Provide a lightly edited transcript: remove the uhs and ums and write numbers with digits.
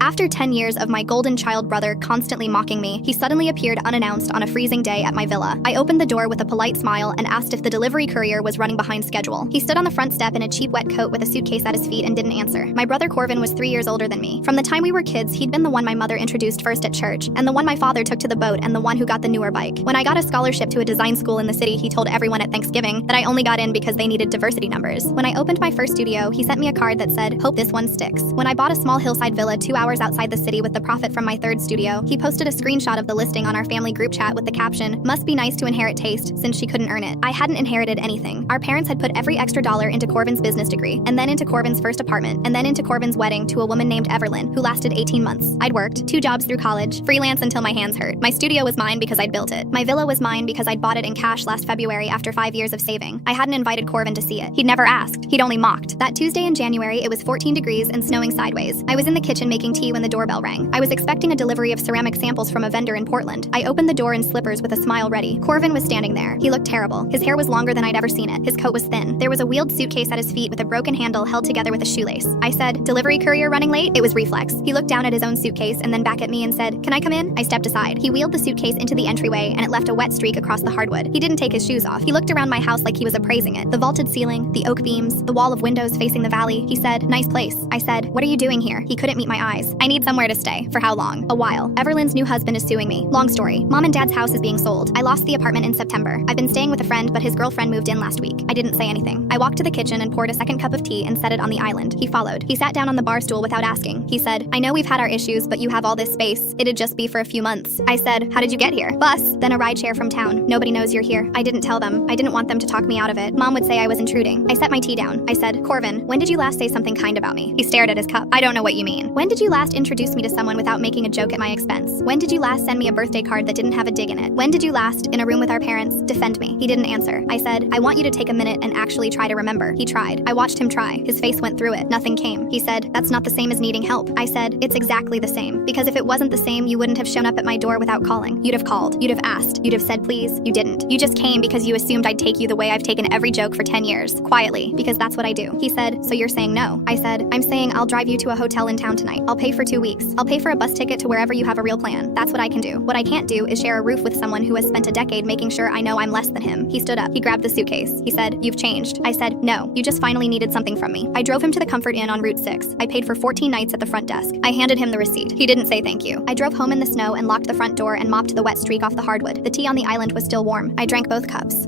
After 10 years of my golden child brother constantly mocking me, he suddenly appeared unannounced on a freezing day at my villa. I opened the door with a polite smile and asked if the delivery courier was running behind schedule. He stood on the front step in a cheap wet coat with a suitcase at his feet and didn't answer. My brother Corvin was 3 years older than me. From the time we were kids, he'd been the one my mother introduced first at church, and the one my father took to the boat, and the one who got the newer bike. When I got a scholarship to a design school in the city, he told everyone at Thanksgiving that I only got in because they needed diversity numbers. When I opened my first studio, he sent me a card that said, "Hope this one sticks." When I bought a small hillside villa 2 hours outside the city with the profit from my third studio, he posted a screenshot of the listing on our family group chat with the caption, "Must be nice to inherit taste, since she couldn't earn it." I hadn't inherited anything. Our parents had put every extra dollar into Corvin's business degree, and then into Corvin's first apartment, and then into Corvin's wedding to a woman named Everlyn, who lasted 18 months. I'd worked 2 jobs through college, freelance until my hands hurt. My studio was mine because I'd built it. My villa was mine because I'd bought it in cash last February after 5 years of saving. I hadn't invited Corvin to see it. He'd never asked. He'd only mocked. That Tuesday in January, it was 14 degrees and snowing sideways. I was in the kitchen making tea when the doorbell rang. I was expecting a delivery of ceramic samples from a vendor in Portland. I opened the door in slippers with a smile ready. Corvin was standing there. He looked terrible. His hair was longer than I'd ever seen it. His coat was thin. There was a wheeled suitcase at his feet with a broken handle held together with a shoelace. I said, "Delivery courier running late?" It was reflex. He looked down at his own suitcase and then back at me and said, "Can I come in?" I stepped aside. He wheeled the suitcase into the entryway and it left a wet streak across the hardwood. He didn't take his shoes off. He looked around my house like he was appraising it. The vaulted ceiling, the oak beams, the wall of windows facing the valley. He said, "Nice place." I said, "What are you doing here?" He couldn't meet my eyes. "I need somewhere to stay." "For how long?" "A while. Everlynn's new husband is suing me." Long story. Mom and Dad's house is being sold. I lost the apartment in September. I've been staying with a friend, but his girlfriend moved in last week. I didn't say anything. I walked to the kitchen and poured a second cup of tea and set it on the island. He followed. He sat down on the bar stool without asking. He said, "I know we've had our issues, but you have all this space. It'd just be for a few months." I said, "How did you get here?" "Bus, then a ride share from town. Nobody knows you're here." I didn't tell them. I didn't want them to talk me out of it. Mom would say I was intruding. I set my tea down. I said, "Corvin, when did you last say something kind about me?" He stared at his cup. "I don't know what you mean." "When did you last introduce me to someone without making a joke at my expense? When did you last send me a birthday card that didn't have a dig in it? When did you last, in a room with our parents, defend me?" He didn't answer. I said, "I want you to take a minute and actually try to remember." He tried. I watched him try. His face went through it. Nothing came. He said, "That's not the same as needing help." I said, "It's exactly the same. Because if it wasn't the same, you wouldn't have shown up at my door without calling. You'd have called. You'd have asked. You'd have said please. You didn't. You just came because you assumed I'd take you the way I've taken every joke for 10 years. Quietly. Because that's what I do." He said, "So you're saying no?" I said, "I'm saying I'll drive you to a hotel in town tonight. I'll pay for 2 weeks. I'll pay for a bus ticket to wherever you have a real plan. That's what I can do. What I can't do is share a roof with someone who has spent a decade making sure I know I'm less than him." He stood up. He grabbed the suitcase. He said, "You've changed." I said, "No, you just finally needed something from me." I drove him to the Comfort Inn on Route 6. I paid for 14 nights at the front desk. I handed him the receipt. He didn't say thank you. I drove home in the snow and locked the front door and mopped the wet streak off the hardwood. The tea on the island was still warm. I drank both cups.